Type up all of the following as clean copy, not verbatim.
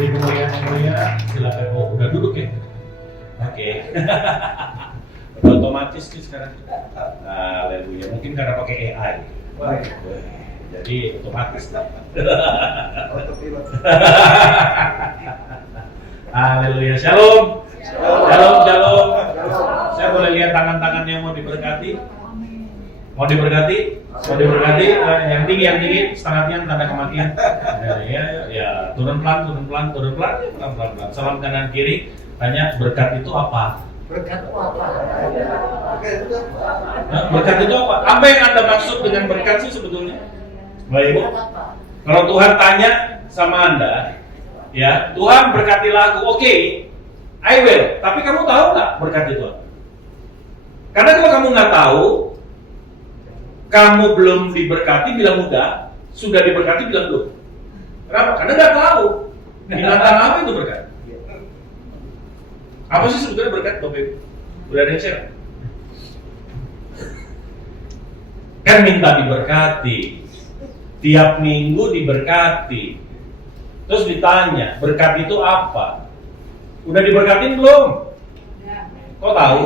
Ibu mulia, silakan. Oh, udah duduk ya? Oke. Udah otomatis nih sekarang. Haleluya. Mungkin karena pakai AI. Jadi otomatis. Haleluya. Shalom. Shalom, shalom. Saya boleh lihat tangan-tangan yang mau diberkati? Mau diberkati? Mau diberkati? Yang tinggi, setengah tiang tanda kematian. Ya, turun pelan. Salam kanan kiri. Tanya berkat itu apa? Berkat itu apa? Berkat itu apa? Apa yang Anda maksud dengan berkat sih sebetulnya? Bapak Ibu, kalau Tuhan tanya sama Anda, ya Tuhan berkatilah aku, oke, I will. Tapi kamu tahu nggak berkat itu apa? Karena kalau kamu nggak tahu, kamu belum diberkati bilang udah, sudah diberkati bilang belum. Kenapa? Karena nggak tahu. Binatang apa itu berkat? Apa sih sebetulnya berkat, Bapak Ibu? Udah ada yang share? Kan minta diberkati, tiap minggu diberkati. Terus ditanya, berkat itu apa? Udah diberkatin belum? Kok tahu?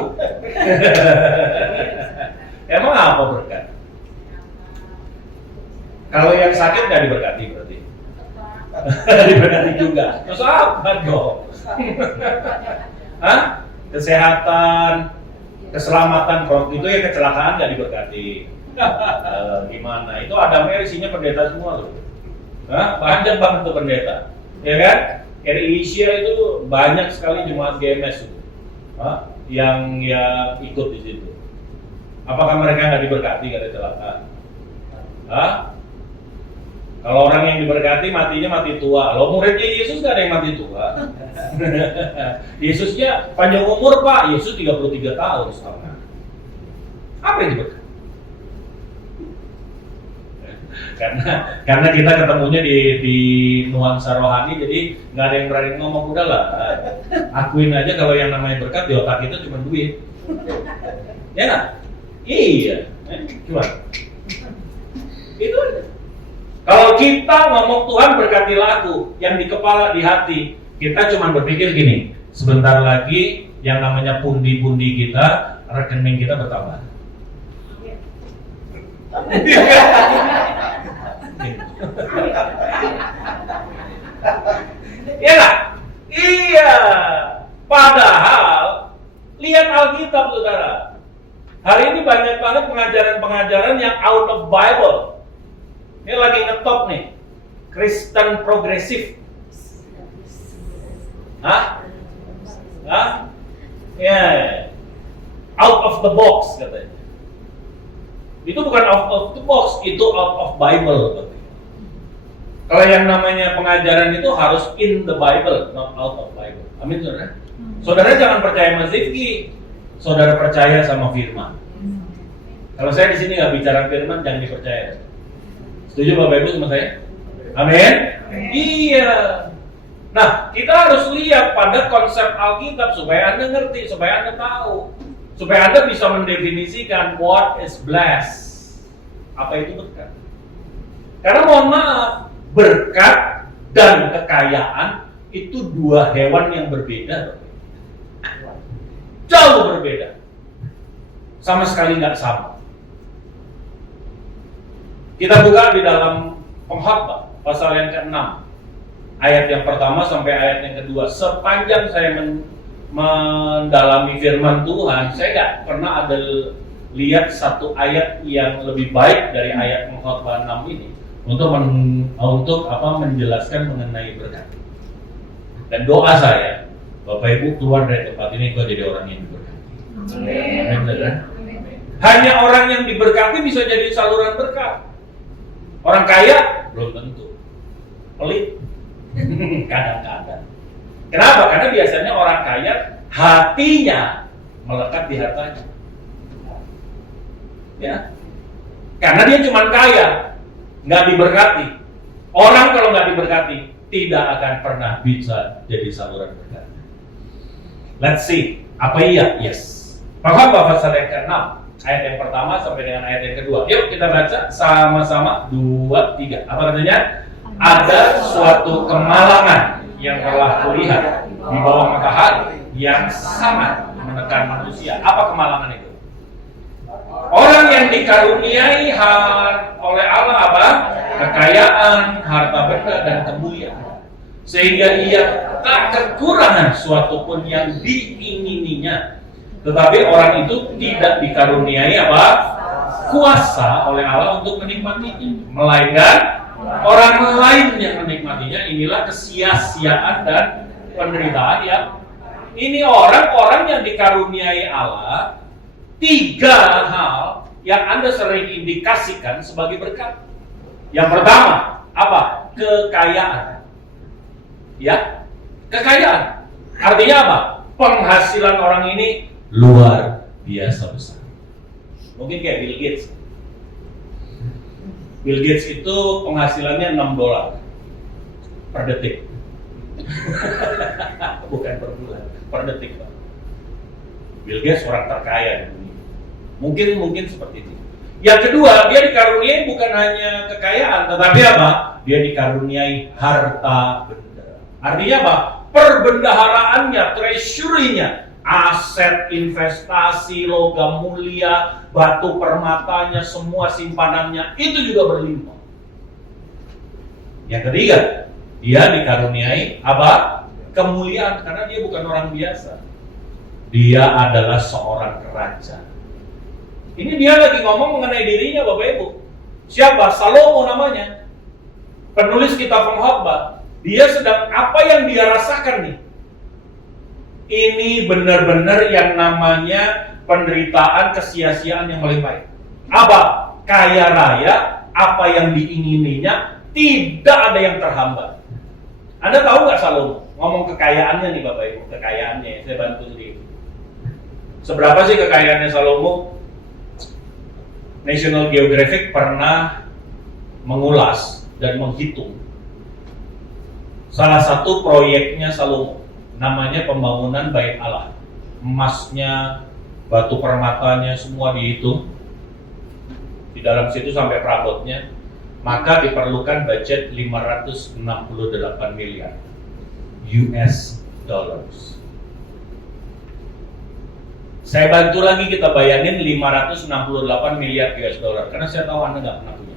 Emang apa berkat? Kalau yang sakit nggak diberkati berarti? Diberkati juga. Terus apa dong? Hah? Kesehatan, keselamatan, kalau itu ya kecelakaan nggak diberkati. Gimana? Itu Adamnya isinya pendeta semua loh. Hah? Panjang banget tuh pendeta, ya kan? Asia itu banyak sekali jemaat GMS itu, yang ikut di situ. Apakah mereka nggak diberkati karena kecelakaan? Kalau orang yang diberkati matinya mati tua. Loh, muridnya Yesus nggak ada yang mati tua. Yesusnya panjang umur Pak. Yesus 33 tahun setengah. Apa yang diberkati? Karena kita ketemunya di nuansa rohani, jadi nggak ada yang berani ngomong, udahlah. Akuin aja kalau yang namanya berkat di otak kita cuma duit. Ya nggak? Iya. Gimana? Itu aja. Kalau kita ngomong Tuhan berkatilah aku, yang di kepala, di hati, kita cuma berpikir gini, sebentar lagi yang namanya pundi-pundi kita, rekening kita bertambah. Iya nggak? Iya. Padahal lihat Alkitab, saudara. Hari ini banyak banget pengajaran-pengajaran yang out of Bible. Ini lagi ngetop nih, Kristen progresif. Ya, out of the box katanya. Itu bukan out of the box, itu out of Bible. Kalau yang namanya pengajaran itu harus in the Bible, not out of Bible. Amin, saudara. Saudara jangan percaya sama Zifki, saudara percaya sama Firman. Kalau saya di sini nggak bicara Firman, jangan dipercaya. Setuju Bapak Ibu sama saya? Amin? Iya. Nah, kita harus lihat pada konsep Alkitab supaya Anda ngerti, supaya Anda tahu, supaya Anda bisa mendefinisikan what is blessed. Apa itu berkat? Karena mohon maaf, berkat dan kekayaan itu dua hewan yang berbeda. Jauh berbeda. Sama sekali nggak sama. Kita buka di dalam Pengkhotbah pasal yang ke-6, ayat yang pertama sampai ayat yang kedua. Sepanjang saya mendalami firman Tuhan, saya nggak pernah ada lihat satu ayat yang lebih baik dari ayat Pengkhotbah 6 ini untuk menjelaskan mengenai berkat. Dan doa saya, Bapak Ibu keluar dari tempat ini kok jadi orang yang diberkati. Amin. Hanya orang yang diberkati bisa jadi saluran berkat. Orang kaya belum tentu, pelit kadang-kadang. Kenapa? Karena biasanya orang kaya hatinya melekat di hartanya. Ya, karena dia cuma kaya, nggak diberkati. Orang kalau nggak diberkati tidak akan pernah bisa jadi saluran berkat. Let's see, apa iya? Yes. Pengkhotbah pasal yang ke-6, ayat yang pertama sampai dengan ayat yang kedua. Yuk kita baca sama-sama 2, 3. Apa katanya? Ada suatu kemalangan yang telah kulihat di bawah matahari yang sangat menekan manusia. Apa kemalangan itu? Orang yang dikaruniai oleh Allah apa? Kekayaan, harta benda, dan kemuliaan. Sehingga ia tak kekurangan suatu pun yang diingininya. Tetapi orang itu tidak dikaruniai apa? Kuasa oleh Allah untuk menikmatinya. Melainkan orang lain yang menikmatinya. Inilah kesia-siaan dan penderitaan ya. Ini orang-orang yang dikaruniai Allah. 3 hal yang Anda sering indikasikan sebagai berkat. Yang pertama, apa? Kekayaan. Ya, kekayaan. Artinya apa? Penghasilan orang ini luar biasa besar. Mungkin kayak Bill Gates. Bill Gates itu penghasilannya $6 per detik. Bukan per bulan, per detik, Pak. Bill Gates orang terkaya di dunia. Mungkin seperti itu. Yang kedua, dia dikaruniai bukan hanya kekayaan, tetapi apa? Dia dikaruniai harta benda. Artinya apa? Perbendaharaannya, treasury-nya, aset, investasi, logam mulia, batu permatanya, semua simpanannya, itu juga berlimpah. Yang ketiga, dia dikaruniai apa? Kemuliaan, karena dia bukan orang biasa. Dia adalah seorang raja. Ini dia lagi ngomong mengenai dirinya, Bapak Ibu. Siapa? Salomo namanya. Penulis kitab Pengkhotbah. Dia sedang, apa yang dia rasakan nih? Ini benar-benar yang namanya penderitaan, kesia-siaan yang paling baik. Apa? Kaya raya, apa yang diingininya, tidak ada yang terhambat. Anda tahu nggak Salomo? Ngomong kekayaannya nih Bapak Ibu, kekayaannya, saya bantu sedikit. Seberapa sih kekayaannya Salomo? National Geographic pernah mengulas dan menghitung salah satu proyeknya Salomo, namanya pembangunan Bait Allah. Emasnya, batu permatanya, semua dihitung. Di dalam situ sampai perabotnya, maka diperlukan budget 568 miliar US dollars. Saya bantu lagi kita bayangin 568 miliar US dollar, karena saya tahu Anda nggak pernah punya.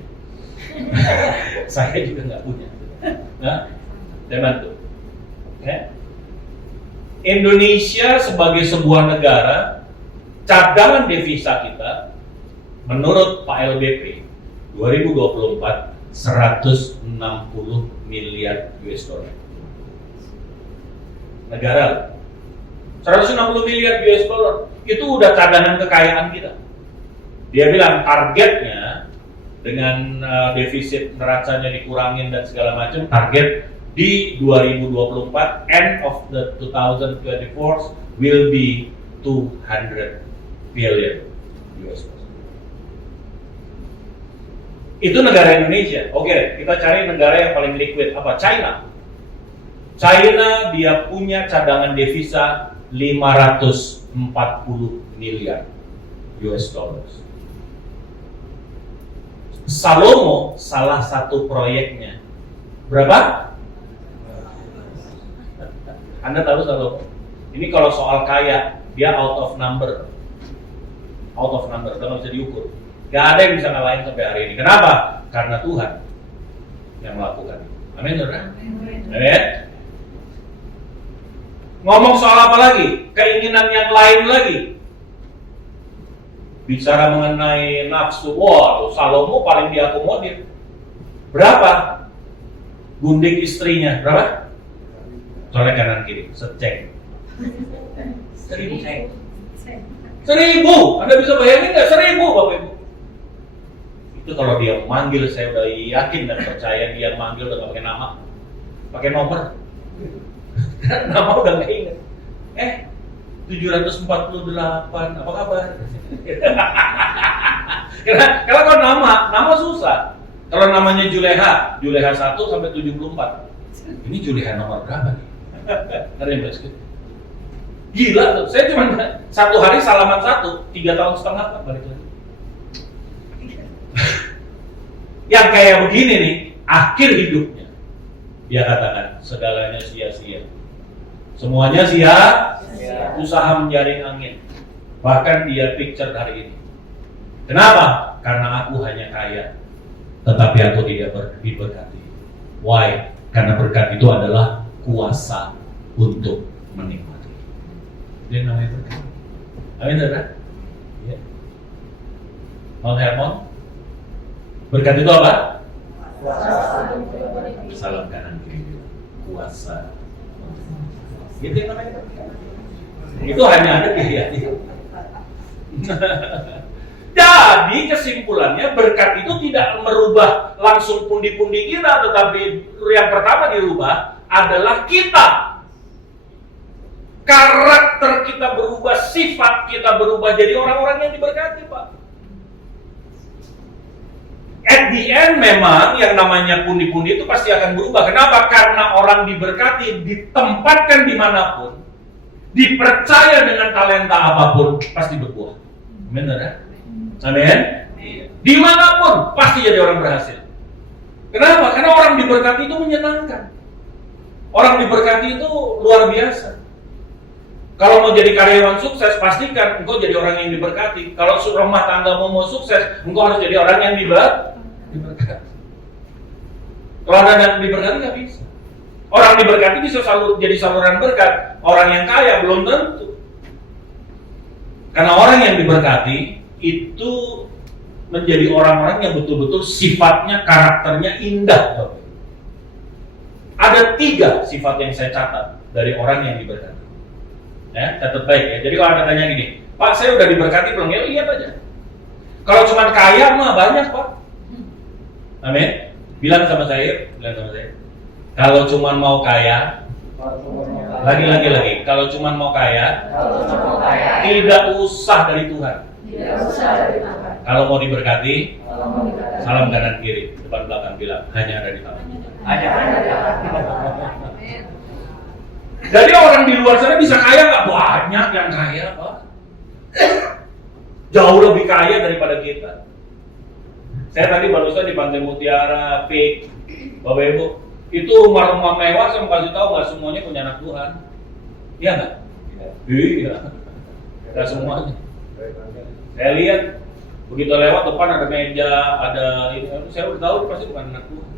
Saya juga nggak punya. Nah, saya bantu. Okay. Indonesia sebagai sebuah negara, cadangan devisa kita menurut Pak LBP 2024 160 miliar US dollar. Negara 160 miliar US dollar itu udah cadangan kekayaan kita. Dia bilang targetnya dengan defisit neracanya dikurangin dan segala macam, target di 2024 end of the 2024 will be 200 billion US dollar. Itu negara Indonesia. Oke, kita cari negara yang paling liquid. Apa? China. China dia punya cadangan devisa 540 miliar US dollars. Salomo salah satu proyeknya berapa? Anda tahu Salomo? Ini kalau soal kaya, dia out of number, udah nggak bisa diukur. Gak ada yang bisa ngalahin sampai hari ini. Kenapa? Karena Tuhan yang melakukan. Amin, saudara. Amin. Ngomong soal apa lagi? Keinginan yang lain lagi. Bicara mengenai nafsu. Wah, Salomo paling diakomodir. Berapa? Gundik istrinya. Berapa? Colek kanan kiri. Secek. 1.000. 1.000. Anda bisa bayangin nggak? 1.000 Bapak Ibu. Itu kalau dia manggil, saya udah yakin dan percaya dia manggil udah pakai nama, pakai nomor. Nama udah nggak ingat. 748, apa kabar? Kalau nama susah. Kalau namanya Juleha 1 sampai 74. Ini Juleha nomor berapa nih? Ngeri banget. Gila tuh. Saya cuma satu hari salaman 3 tahun setengah Pak balik lagi. Yang kayak begini nih, akhir hidupnya Dia katakan, segalanya sia-sia. Semuanya sia, usaha menjaring angin. Bahkan dia picture hari ini. Kenapa? Karena aku hanya kaya, tetapi aku tidak diberkati. Why? Karena berkat itu adalah kuasa untuk menikmati. Dia namanya berkat. Amin, saudara? Ya. Mau Hermon? Berkat itu apa? Salam kanan kiri. Kuasa. Itu yang namanya berkat. Itu hanya ada di hati. Jadi kesimpulannya berkat itu tidak merubah langsung pundi-pundi kita, tetapi yang pertama dirubah adalah kita. Karakter kita berubah, sifat kita berubah jadi orang-orang yang diberkati, Pak. At the end memang yang namanya pundi-pundi itu pasti akan berubah. Kenapa? Karena orang diberkati, ditempatkan dimanapun, dipercaya dengan talenta apapun, pasti berbuah. Benar ya? Amin. Dimanapun pasti jadi orang berhasil. Kenapa? Karena orang diberkati itu menyenangkan. Orang diberkati itu luar biasa. Kalau mau jadi karyawan sukses, pastikan engkau jadi orang yang diberkati. Kalau rumah tanggamu mau sukses, engkau harus jadi orang yang diberkati. Kalau ada yang diberkati nggak bisa. Orang diberkati bisa jadi saluran berkat. Orang yang kaya belum tentu. Karena orang yang diberkati itu menjadi orang-orang yang betul-betul sifatnya, karakternya indah. Ada 3 sifat yang saya catat dari orang yang diberkati. Ya, catat baik ya. Jadi kalau Anda tanya gini, Pak, saya udah diberkati belum? Ya, iya aja. Kalau cuma kaya mah banyak, Pak. Amin. Bilang sama saya. Kalau cuma mau kaya, lagi. Kalau cuma mau kaya, tidak usah dari Tuhan. Kalau mau diberkati, salam kanan kiri, depan belakang bilang, hanya ada di tangan. Jadi orang di luar sana bisa kaya nggak? Banyak yang kaya, Pak. Jauh lebih kaya daripada kita. Saya tadi barusan di Pantai Mutiara, Peak, Bapak Ibu, itu rumah-rumah mewah, saya mau kasih tahu nggak semuanya punya anak Tuhan. Iya nggak? Iya. Nggak semuanya. Saya lihat begitu lewat depan ada meja, ada ini, saya udah tahu pasti bukan anak Tuhan.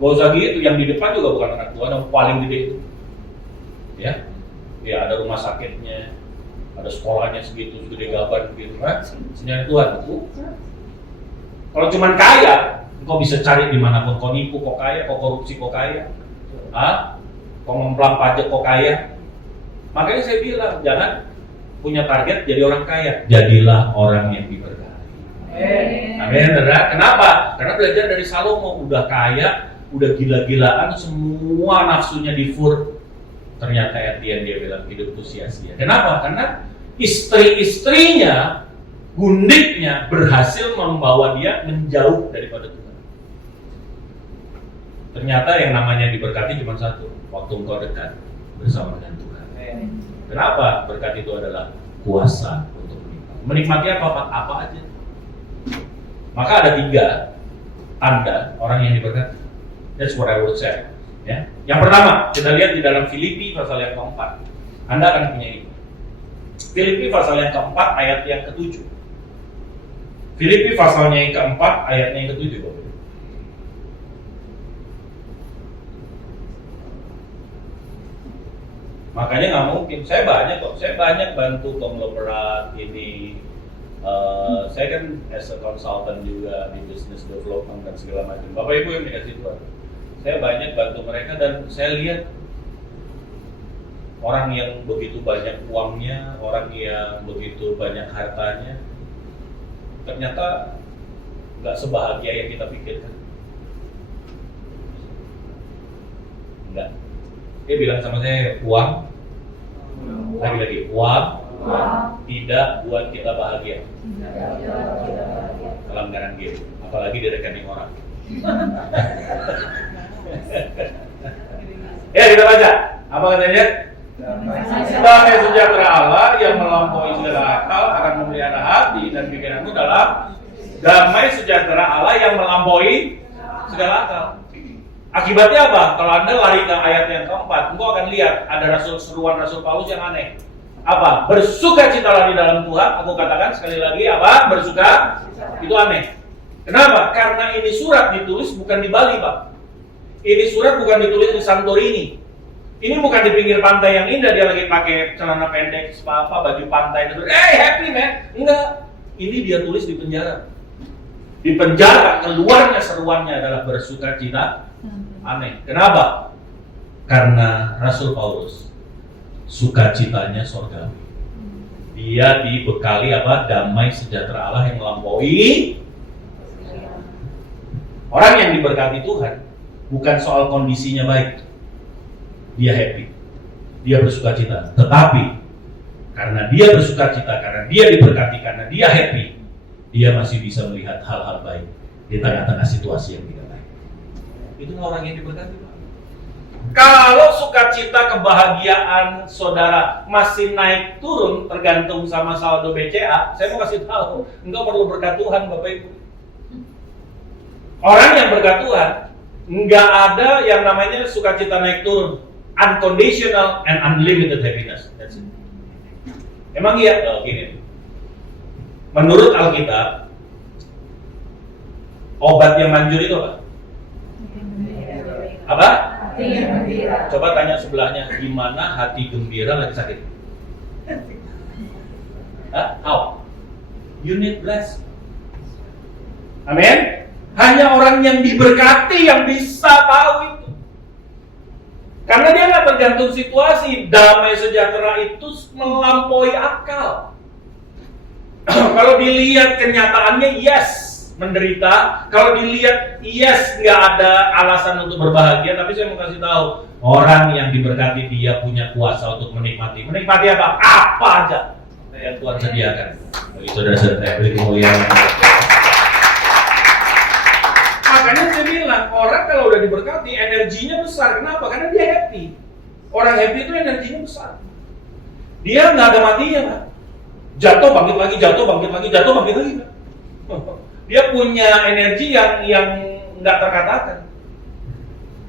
Gak usah gitu, yang di depan juga bukan anak Tuhan, yang paling gede itu. Ya, ada rumah sakitnya, ada sekolahnya segitu, segede gaban gitu kan, senyata Tuhan. Kalau cuma kaya, kau bisa cari dimanapun, kau nipu kok kaya, kau korupsi kok kaya, kau ngemplang pajak kok kaya. Makanya saya bilang, jangan punya target jadi orang kaya, jadilah orang yang diberkati. Amin. Kenapa? Karena belajar dari Salomo, udah kaya, udah gila-gilaan, semua nafsunya difur. Ternyata dia bilang hidup itu sia-sia. Kenapa? Karena istri-istrinya, gundiknya berhasil membawa dia menjauh daripada Tuhan. Ternyata yang namanya diberkati cuma satu, waktu engkau dekat bersama dengan Tuhan. Kenapa? Berkat itu adalah kuasa untuk menikmati. Menikmati apa aja. Maka ada 3 tanda orang yang diberkati. That's what I would say. Ya. Yang pertama, kita lihat di dalam Filipi pasal yang ke-4. Anda akan punya ini. Filipi pasal yang ke-4 ayat yang ke-7. Filipi pasalnya yang ke-4 ayatnya yang ke-7. Makanya nggak mungkin. Saya banyak bantu konglomerat ini. Saya kan as a consultant juga di business development dan segala macam. Bapak Ibu yang dikasih Tuhan. Saya banyak bantu mereka dan saya lihat orang yang begitu banyak uangnya, orang yang begitu banyak hartanya, ternyata nggak sebahagia yang kita pikirkan. Enggak. Dia bilang sama saya, uang, lagi-lagi, uang tidak buat kita bahagia. Dalam kanan kiri, apalagi di rekening orang. Ya, kita baca. Apa katanya? Damai sejahtera Allah yang melampaui segala akal akan memelihara hati dan pikiranmu dalam damai sejahtera Allah yang melampaui segala akal. Akibatnya apa? Kalau Anda lari ke ayat yang keempat, engkau akan lihat ada seruan Rasul Paulus yang aneh. Apa? Bersukacitalah di dalam Tuhan. Aku katakan sekali lagi, apa? Bersuka. Itu aneh. Kenapa? Karena ini surat ditulis bukan di Bali, Pak. Ini surat bukan ditulis di Santorini. Ini bukan di pinggir pantai yang indah, dia lagi pakai celana pendek, baju pantai. Happy man. Enggak. Ini dia tulis di penjara. Di penjara, keluarnya seruannya adalah bersukacita. Aneh. Kenapa? Karena Rasul Paulus sukacitanya surgawi. Dia dibekali apa? Damai sejahtera Allah yang melampaui. Orang yang diberkati Tuhan bukan soal kondisinya baik. Dia happy. Dia bersukacita. Tetapi karena dia bersukacita, karena dia diberkati, karena dia happy, dia masih bisa melihat hal-hal baik di tengah-tengah situasi yang tidak baik. Itulah orang yang diberkati, Pak. Kalau sukacita, kebahagiaan saudara masih naik turun tergantung sama saldo BCA, saya mau kasih tahu, engkau perlu berkat Tuhan, Bapak Ibu. Orang yang berkat Tuhan, nggak ada yang namanya sukacita naik turun, unconditional and unlimited happiness. That's it. Emang iya? Oh, gini. Menurut Alkitab, obat yang manjur itu apa? Apa? Hati gembira. Coba tanya sebelahnya, gimana hati gembira lagi sakit? How? You need bless. Amin. Hanya orang yang diberkati yang bisa tahu itu. Karena dia nggak tergantung situasi. Damai sejahtera itu melampaui akal. Kalau dilihat kenyataannya, yes, menderita. Kalau dilihat, yes, nggak ada alasan untuk berbahagia. Tapi saya mau kasih tahu, orang yang diberkati dia punya kuasa untuk menikmati. Menikmati apa? Apa aja yang Tuhan sediakan. Bagi saudara-saudara beri kemuliaan. Makanya saya bilang, orang kalau udah diberkati, energinya besar. Kenapa? Karena dia happy. Orang happy itu energinya besar. Dia nggak ada matinya, Pak. Jatuh, bangkit lagi, jatuh, bangkit lagi, jatuh, bangkit lagi, Pak. Dia punya energi yang nggak terkatakan.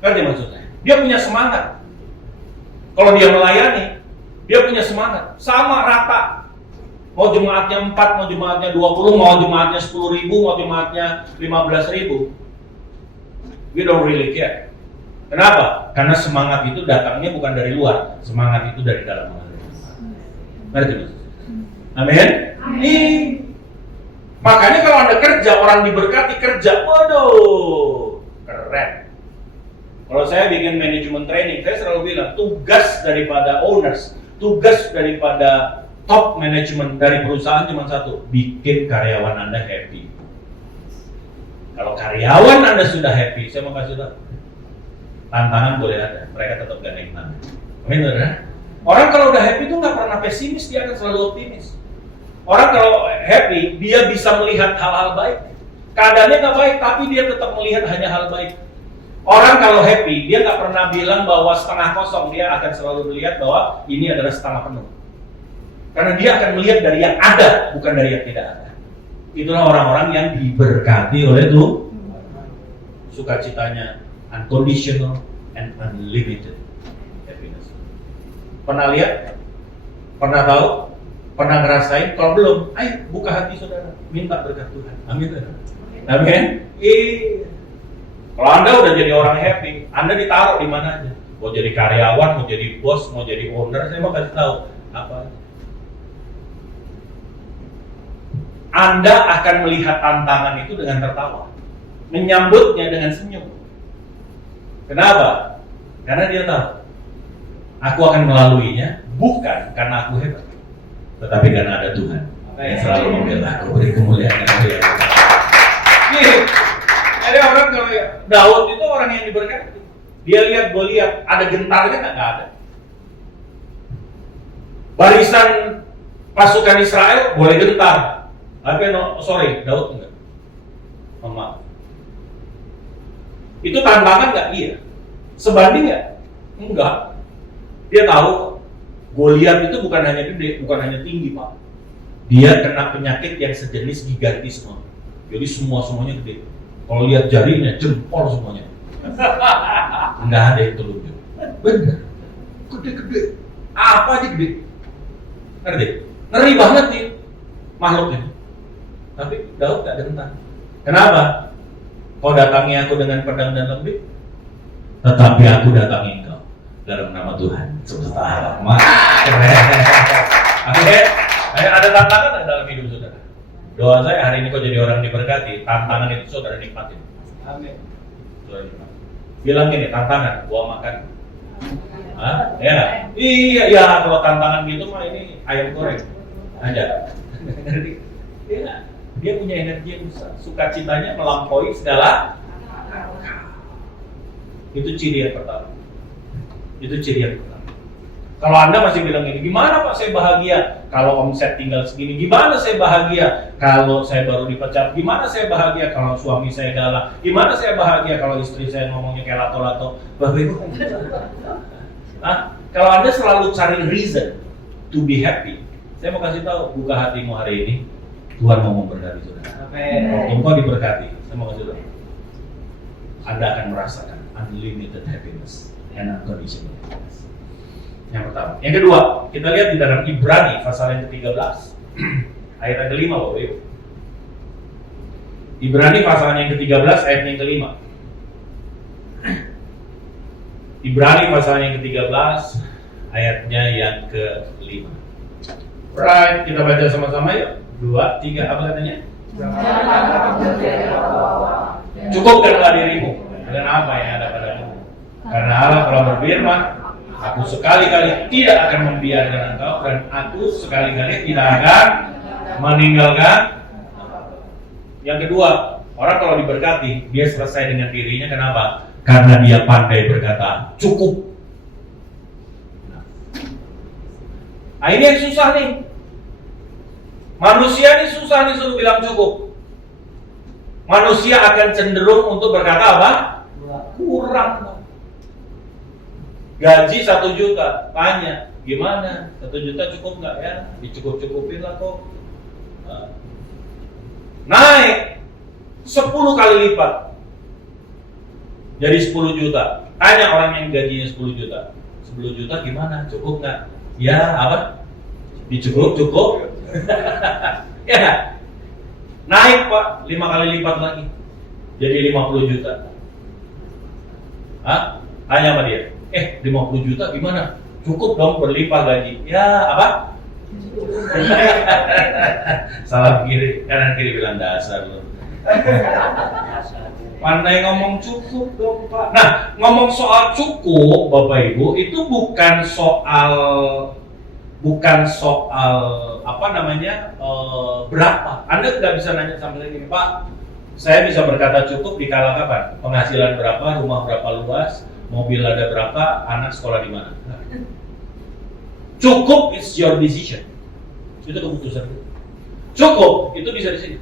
Ngerti maksudnya? Dia punya semangat. Kalau dia melayani, dia punya semangat. Sama rata. Mau jemaatnya 4, mau jemaatnya 20, mau jemaatnya 10.000, mau jemaatnya 15.000. We don't really care. Kenapa? Karena semangat itu datangnya bukan dari luar, semangat itu dari dalam hati. Ngerti maksudnya? Amin. Makanya kalau Anda kerja, orang diberkati kerja, waduh, keren. Kalau saya bikin manajemen training, saya selalu bilang tugas daripada owners, tugas daripada top manajemen dari perusahaan cuma satu, bikin karyawan Anda happy. Kalau karyawan Anda sudah happy, saya mau kasih tahu, tantangan boleh ada, mereka tetap gak nikmat. Amin, saudara? Orang kalau udah happy itu nggak pernah pesimis, dia akan selalu optimis. Orang kalau happy, dia bisa melihat hal-hal baik. Keadaannya nggak baik, tapi dia tetap melihat hanya hal baik. Orang kalau happy, dia nggak pernah bilang bahwa setengah kosong, dia akan selalu melihat bahwa ini adalah setengah penuh. Karena dia akan melihat dari yang ada, bukan dari yang tidak ada. Itulah orang-orang yang diberkati oleh Tuhan. Sukacitanya unconditional and unlimited happiness. Pernah lihat? Pernah tahu? Pernah ngerasain? Kalau belum, ayo buka hati saudara, minta berkat Tuhan. Amin. Amin. Kalau Anda udah jadi orang happy, Anda ditaruh di mana aja. Mau jadi karyawan, mau jadi bos, mau jadi owner, saya mau kasih tahu apa. Anda akan melihat tantangan itu dengan tertawa, menyambutnya dengan senyum. Kenapa? Karena dia tahu, aku akan melaluinya bukan karena aku hebat, tetapi karena ada Tuhan yang selalu membela aku, beri kemuliaan kepada Dia. Ada orang kalau Daud itu orang yang diberkati. Dia lihat Goliat, ada gentarnya nggak ada. Barisan pasukan Israel boleh gentar, tapi Daud enggak. Maaf. Itu tantangan nggak? Iya. Sebanding nggak? Enggak. Dia tahu Goliat itu bukan hanya gede, bukan hanya tinggi, Pak. Dia kena penyakit yang sejenis gigantisme. Jadi semuanya gede. Kalau lihat jarinya, jempol semuanya. Nggak ada yang telunjuk. Bener. Gede-gede. Apa aja gede. Ngerti? Ngeri banget nih makhluk ini. Tapi Daud gak gentar. Kenapa? Kau datangi aku dengan pedang dan lembing, tetapi aku datangi engkau dalam nama Tuhan semesta alam. Amin. Ada tantangan dalam hidup saudara. Doa saya hari ini kau jadi orang diberkati. Tantangan itu saudara nikmatin. Amin. Saudara nikmatin. Bilang gini, tantangan, gua makan. Hah? Ya, iya, ya kalau tantangan gitu mah ini ayam goreng aja. Iya. Dia punya energi yang besar, sukacitanya melampaui segala. Itu ciri yang pertama. Itu ciri yang pertama. Kalau Anda masih bilang ini, gimana Pak saya bahagia kalau omset tinggal segini? Gimana saya bahagia kalau saya baru dipecat? Gimana saya bahagia kalau suami saya galak? Gimana saya bahagia kalau istri saya ngomongnya kayak lato-lato? Bapak Ibu, kalau Anda selalu cari reason to be happy, saya mau kasih tahu, buka hatimu hari ini. Tuhan mau memberkati saudara. Amin. Engkau diberkati. Saya mau kasih tahu. Anda akan merasakan unlimited happiness and unconditional happiness. Yang pertama. Yang kedua, kita lihat di dalam Ibrani pasal yang ke-13 ayat yang ke-5, Bapak Ibu. Ibrani pasal yang ke-13 ayat yang ke-5. Ibrani pasal yang ke-13 ayatnya yang ke-5. Right, kita baca sama-sama yuk. 2, 3, apa katanya? Cukupkanlah dirimu dengan apa yang ada padamu. Karena Allah telah berfirman, aku sekali-kali tidak akan membiarkan engkau, dan aku sekali-kali tidak akan meninggalkan. Yang kedua, orang kalau diberkati, dia selesai dengan dirinya. Kenapa? Karena dia pandai berkata, cukup. Nah, ini yang susah nih. Manusia ini susah nih suruh bilang cukup. Manusia akan cenderung untuk berkata apa? Kurang. Gaji 1 juta, tanya gimana? 1 juta cukup nggak ya? Dicukup-cukupin lah kok. Naik 10 kali lipat, jadi 10 juta. Tanya orang yang gajinya 10 juta, 10 juta gimana? Cukup nggak? Ya apa? Dicukup-cukup. Ya, naik Pak, 5 kali lipat lagi, jadi 50 juta. Hah? Tanya sama dia, 50 juta gimana? Cukup dong, berlimpah gaji. Ya apa? Salah kiri, kanan kiri bilang dasar loh. Pandai ngomong cukup dong Pak. Nah, ngomong soal cukup Bapak Ibu, itu bukan soal berapa. Anda nggak bisa nanya sampai gini, Pak, saya bisa berkata cukup di kala kapan? Penghasilan berapa, rumah berapa luas, mobil ada berapa, anak sekolah di mana? Cukup is your decision. Itu keputusan. Cukup itu bisa di sini.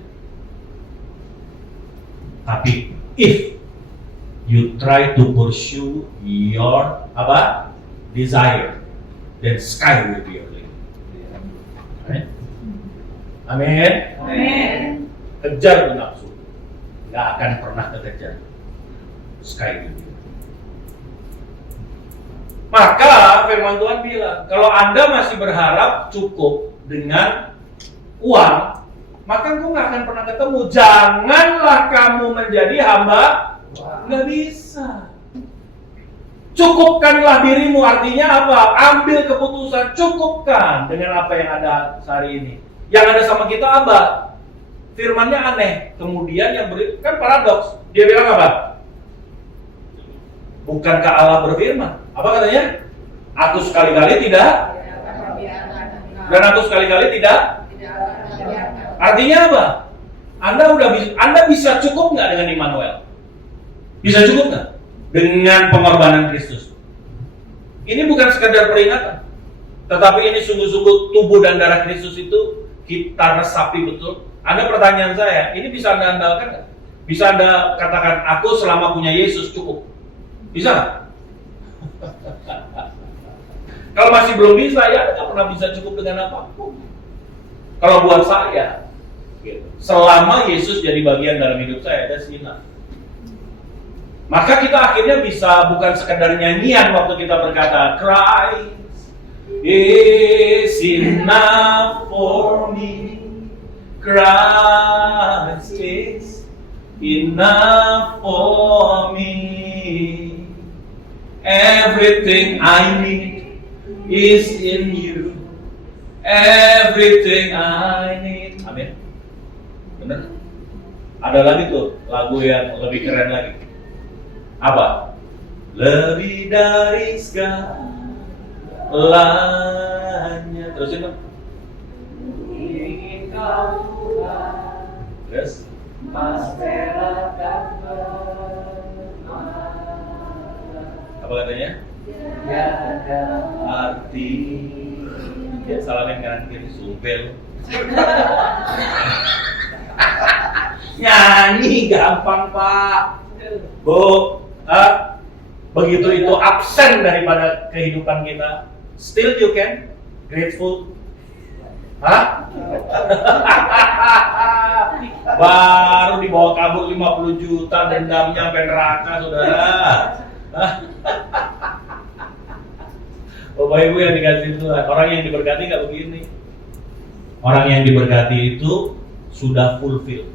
Tapi if you try to pursue your desire, then sky will be your limit. Amin. Amin. Amin. Kejar nafsu, nggak akan pernah kekejar. Sky will be. Maka firman Tuhan bilang, kalau Anda masih berharap cukup dengan uang, maka engkau nggak akan pernah ketemu. Janganlah kamu menjadi hamba. Nggak bisa. Cukupkanlah dirimu, artinya apa? Ambil keputusan, cukupkan dengan apa yang ada sehari ini. Yang ada sama kita apa? Firmannya aneh. Kemudian yang kan paradoks. Dia bilang apa? Bukankah Allah berfirman? Apa katanya? Aku sekali-kali tidak. Dan aku sekali-kali tidak. Artinya apa? Anda bisa cukup nggak dengan Immanuel? Bisa cukup nggak dengan pengorbanan Kristus? Ini bukan sekadar peringatan, tetapi ini sungguh-sungguh tubuh dan darah Kristus itu kita resapi betul. Ada pertanyaan saya, ini bisa Anda andalkan nggak? Bisa Anda katakan, aku selama punya Yesus cukup? Bisa nggak? Kalau masih belum bisa, ya nggak pernah bisa cukup dengan apapun. Kalau buat saya, gitu, selama Yesus jadi bagian dalam hidup saya, that's enough. Maka kita akhirnya bisa bukan sekedar nyanyian waktu kita berkata Christ is enough for me. Christ is enough for me. Everything I need is in you. Everything I need. Amin. Benar? Ada lagi tuh lagu yang lebih keren lagi. Apa? Lebih dari segalanya. Terusin dong. Ingin kau Tuhan. Terus? Apa katanya? Tiada arti. Ya salamin kanan kiri sumpel. Nyanyi gampang Pak. Bu, begitu itu absen daripada kehidupan kita, still you can grateful. Hah? Baru dibawa kabur 50 juta, dendamnya sampai neraka, saudara. Bapak Ibu yang dikasih Tuhan, orang yang diberkati nggak begini. Orang yang diberkati itu sudah fulfill.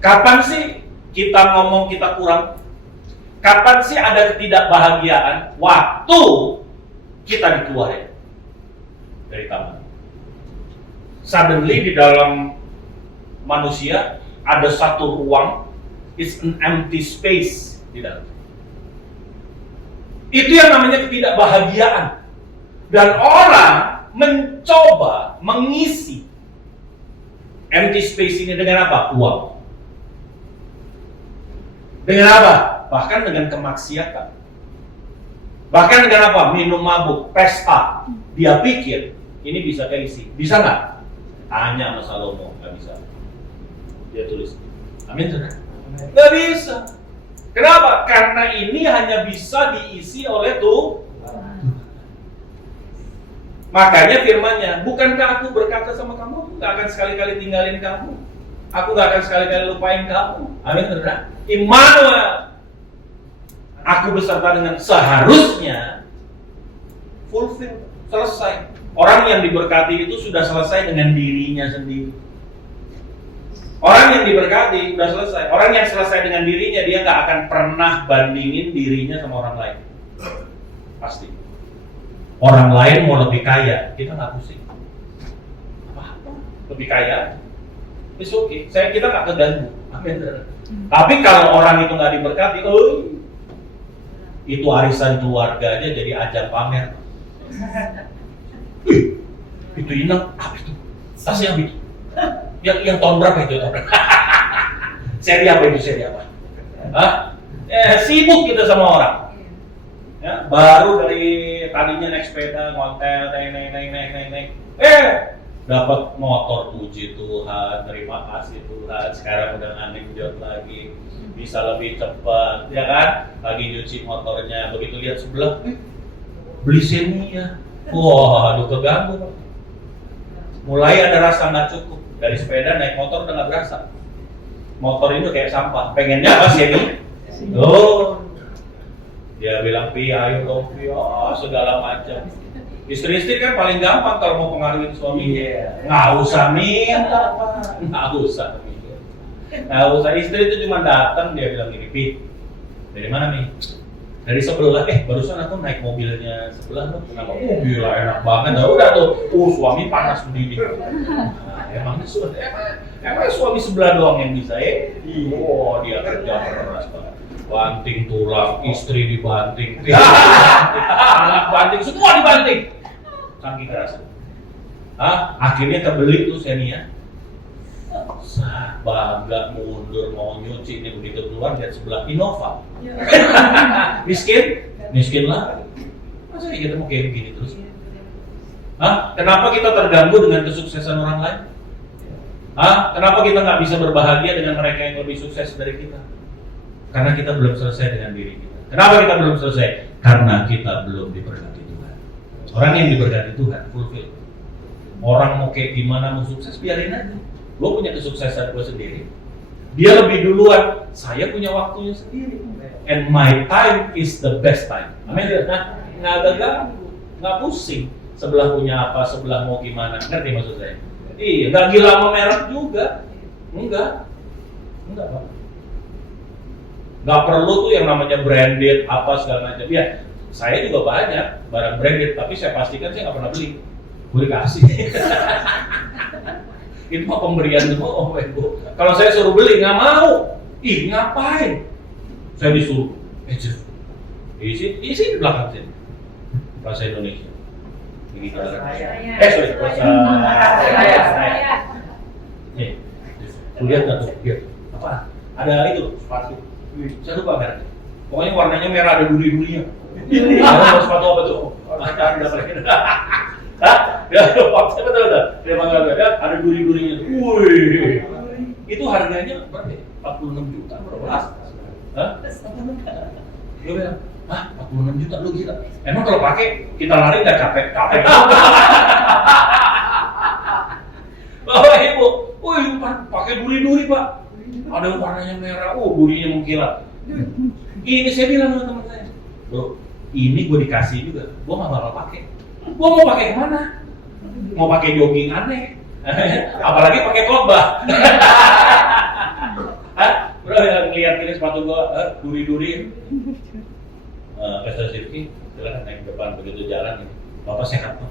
Kapan sih kita ngomong kita kurang? Kapan sih ada ketidakbahagiaan? Waktu kita dikeluarin dari taman. Suddenly di dalam manusia ada satu ruang, it's an empty space di dalam. Itu yang namanya ketidakbahagiaan. Dan orang mencoba mengisi empty space ini dengan apa? Uang. Dengan apa? Bahkan dengan kemaksiatan. Bahkan dengan apa? Minum mabuk, pesta. Dia pikir ini bisa keisi. Bisa nggak? Tanya sama Salomo, nggak bisa. Dia tulis. Amin, saudara? Nggak bisa. Kenapa? Karena ini hanya bisa diisi oleh Tuhan. Makanya firman-Nya, bukankah aku berkata sama kamu, nggak akan sekali-kali tinggalin kamu. Aku nggak akan sekali-kali lupain kamu. Amin, saudara? Immanuel. Aku beserta dengan seharusnya fulfill, selesai. Orang yang diberkati itu sudah selesai dengan dirinya sendiri. Orang yang diberkati sudah selesai. Orang yang selesai dengan dirinya, dia nggak akan pernah bandingin dirinya sama orang lain. Pasti. Orang lain mau lebih kaya, kita nggak pusing. Apa? Lebih kaya? It's okay. Kita nggak keganggu. Amin. Tapi kalau orang itu nggak diberkati, itu arisan keluarga aja jadi ajang pamer. Itu inang, apa itu? Tasnya apa itu? Yang tahun berapa itu? Seri apa itu? Seri apa? Hah? Sibuk kita sama orang. Ya, baru dari tadinya naik sepeda, ngontel, naik. Dapat motor, puji Tuhan, terima kasih Tuhan. Sekarang udah anekdot lagi, bisa lebih cepat, ya kan? Lagi nyuci motornya, begitu lihat sebelah, beli Xenia. Wah, aduh keganggu. Mulai ada rasa nggak cukup. Dari sepeda naik motor udah nggak berasa. Motor itu kayak sampah. Pengennya apa sih ini? Dia bilang Pi, ayo dong Pi, segala macam. Istri-istri kan paling gampang kalau mau pengaruhin suaminya. Nggak usah minta, nggak usah. Nggak usah. Istri itu cuma datang dia bilang gini, Pi, dari mana nih? Dari sebelah, barusan aku naik mobilnya sebelah tuh, kenapa? Gila enak banget, udah tuh, suami panas mendidih. Emang suami sebelah doang yang bisa dia kerja keras banget. Banting tulang, istri dibanting, anak banting, semua dibanting. Saking keras. Akhirnya kebeli tuh Xenia. Bangga mundur mau nyuci ini begitu keluar lihat sebelah Innova. miskin lah. Masa kita mau kayak begini terus? Kenapa kita terganggu dengan kesuksesan orang lain? Kenapa kita nggak bisa berbahagia dengan mereka yang lebih sukses dari kita? Karena kita belum selesai dengan diri kita. Kenapa kita belum selesai? Karena kita belum diberkati Tuhan. Orang yang diberkati Tuhan fulfill. Orang mau kayak gimana mau sukses biarin aja. Gue punya kesuksesan gue sendiri. Dia lebih duluan. Saya punya waktunya sendiri. And my time is the best time. Amin. Nah, nggak ada ganggu, nggak pusing. Sebelah punya apa, sebelah mau gimana. Ngerti maksud saya? Iya, nggak gila sama merek juga. Enggak Pak. Nggak perlu tuh yang namanya branded apa segala macam. Ya, saya juga banyak barang branded, tapi saya pastikan saya nggak pernah beli. Gue dikasih. Itu mah pemberian semua, Ibu. Kalau saya suruh beli nggak mau. Ih, ngapain? Saya disuruh. Isi di belakang sini. Bahasa Indonesia. Sorry, bahasa saya. Nih, lihat nggak tuh? Lihat. Apa? Ada itu sepatu. Saya lupa kan. Pokoknya warnanya merah, ada duri-durinya. Ada sepatu apa tuh? Hah? Ya, betul. Memang ada duri-durinya. Wih. Itu harganya berapa? 46 juta berapa? Hah? Gue bilang, 46 juta lu gila. Emang kalau pakai kita lari nggak capek? Bapak Ibu, wih pakai duri-duri Pak. Ada warnanya merah, durinya mengkilat. Ini saya bilang sama teman saya, bro, ini gue dikasih juga, gue nggak bakal pakai. Gue mau pakai kemana? Mau pakai jogging aneh, apalagi pakai khotbah. Bro, yang lihat ini sepatu gue, duri-duri. Pastor Sifki, silakan naik depan begitu jalan ini. Bapak sehat Pak.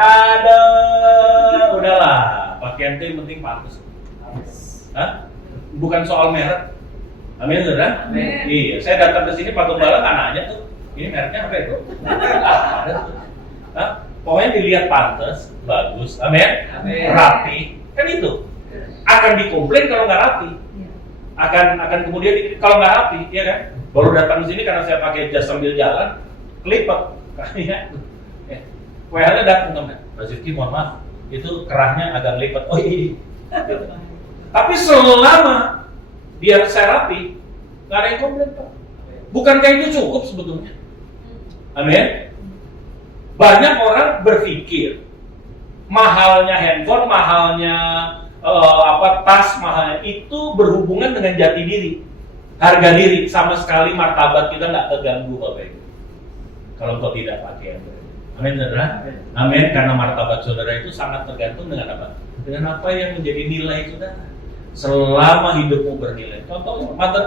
Aduh, udahlah. Pakaian itu yang penting pantas. Hah? Bukan soal merek. Amin, saudara? Iya, saya datang ke sini Pak Gembala nggak nanya tuh. Ini mereknya apa itu? Hah? Pokoknya dilihat pantas, bagus. Amin. Rapi. Kan itu. Akan dikomplain kalau nggak rapi. Akan kemudian kalau nggak rapi, ya kan? Baru datang ke sini karena saya pakai jas sambil jalan, kelipet, kayaknya. WL-nya datang teman, Pak Zifki mohon maaf, itu kerahnya agak lipat. Oh iya. Tapi selama biar saya rapi, nggak ada yang komplain Pak. Bukankah itu cukup sebetulnya? Amin. Banyak orang berpikir mahalnya handphone, mahalnya tas mahalnya itu berhubungan dengan jati diri, harga diri, sama sekali martabat kita nggak terganggu Bapak Ibu. Kalau kau tidak pakai, amin saudara, amin. Karena martabat saudara itu sangat tergantung dengan apa? Dengan apa yang menjadi nilai saudara. Selama hidupmu bernilai. Contohnya Mother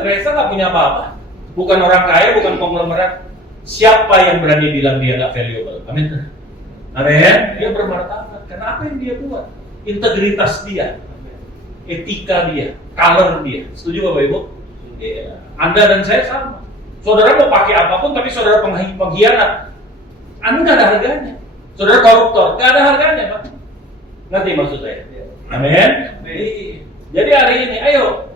Teresa nggak punya apa-apa, bukan orang kaya, bukan konglomerat. Siapa yang berani bilang dia nggak valuable? Amin. Amin. Dia bermartabat. Karena apa yang dia buat? Integritas dia, etika dia, color dia. Setuju Bapak Ibu? Ya. Anda dan saya sama. Saudara mau pakai apapun, tapi saudara pengkhianat, Anda nggak ada harganya. Saudara koruptor, nggak ada harganya Pak. Ngerti maksud saya? Amin. Jadi hari ini, ayo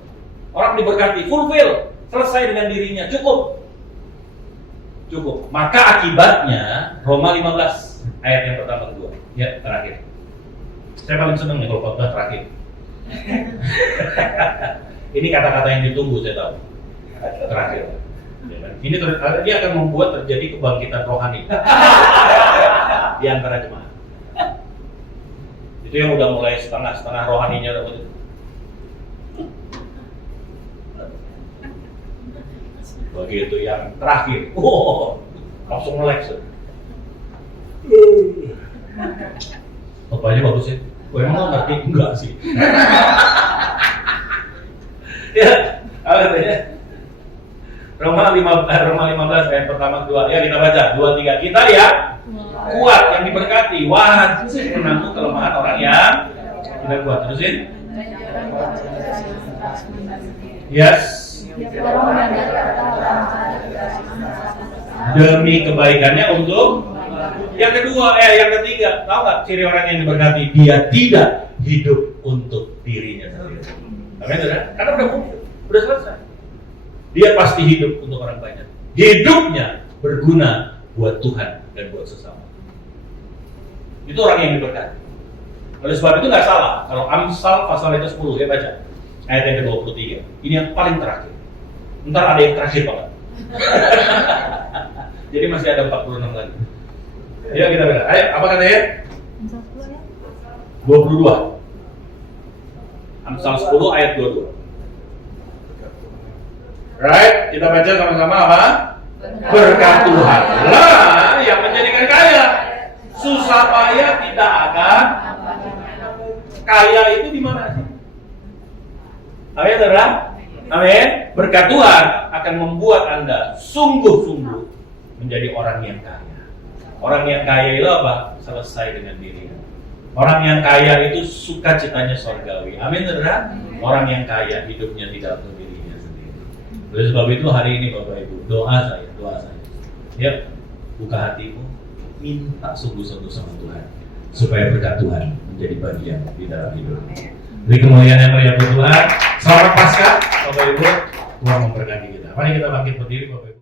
orang diberkati, fulfill, selesai dengan dirinya, cukup. Maka akibatnya Roma 15 ayat yang pertama kedua. Ya, terakhir. Saya paling senang nih kalau khotbah terakhir. Ini kata-kata yang ditunggu saya tahu. Terakhir. Ini dia akan membuat terjadi kebangkitan rohani di antara jemaat. Itu yang udah mulai setengah rohaninya udah begitu. Begitu yang terakhir, langsung melek. Bapaknya bagus ya? Emang ngerti? Enggak sih. Ya, apa katanya? Roma 15 ayat pertama kedua. Ya kita baca 2-3. Kita ya kuat yang diberkati, wajib menanggung kelemahan orang yang tidak kuat. Terusin. Yes. Demi kebaikannya untuk yang kedua, yang ketiga, tahu nggak ciri orang yang diberkati? Dia tidak hidup untuk dirinya sendiri. Amin, saudara? Karena udah selesai. Dia pasti hidup untuk orang banyak. Hidupnya berguna buat Tuhan dan buat sesama. Itu orang yang diberkati. Oleh sebab itu nggak salah kalau Amsal pasal itu 10 ya baca ayat yang ke-23. Ini yang paling terakhir. Ntar ada yang terakhir banget. Jadi masih ada 46 lagi. Ya kita bilang, ayo apa katanya? 22. Amsal 10 ayat 22. Right, kita baca sama-sama apa? Berkat Tuhan lah yang menjadikan kaya. Susah payah tidak akan kaya. Itu di mana sih? Amin, saudara? Amin. Berkat Tuhan akan membuat Anda sungguh-sungguh menjadi orang yang kaya. Orang yang kaya itu apa? Selesai dengan dirinya. Orang yang kaya itu sukacitanya surgawi. Amin, saudara? Orang yang kaya hidupnya tidak untuk dirinya sendiri. Oleh sebab itu hari ini Bapak Ibu, doa saya. Ya, buka hatimu, minta sungguh-sungguh sama Tuhan supaya berkat Tuhan menjadi bagian di dalam hidup. Beri kemuliaan yang meriah buat Tuhan. Selamat Paskah, Bapak Ibu. Tuhan memberkati kita. Mari kita bangkit berdiri, Bapak Ibu.